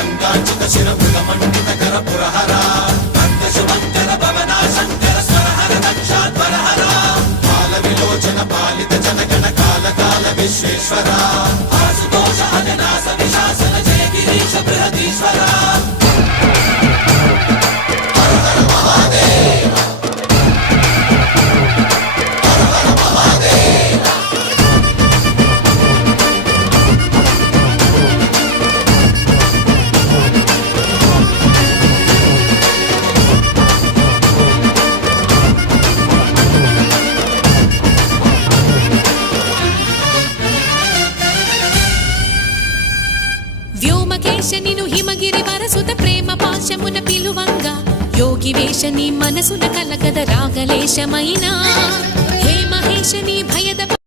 గంగాచిత శిర మృగమండిత కర పురహర భక్త శుభంకర భవనా శంకర స్వరహర దక్షాధ్వరహర బాల విలోచన పాలిత జనగణ కాల కాల విశ్వేశ్వర ఆశుతోష అజనాస విశాసన జయ గిరీశ బృహదీశ్వర హర హర మహాదేవ హర హర మహాదేవ వ్యోమకేశనిను హిమగిరి వరసుత ప్రేమ పాశమున పిలువంగా యోగి వేషని మనసున కలగద రాగలేశమైనా హే మహేశని భయద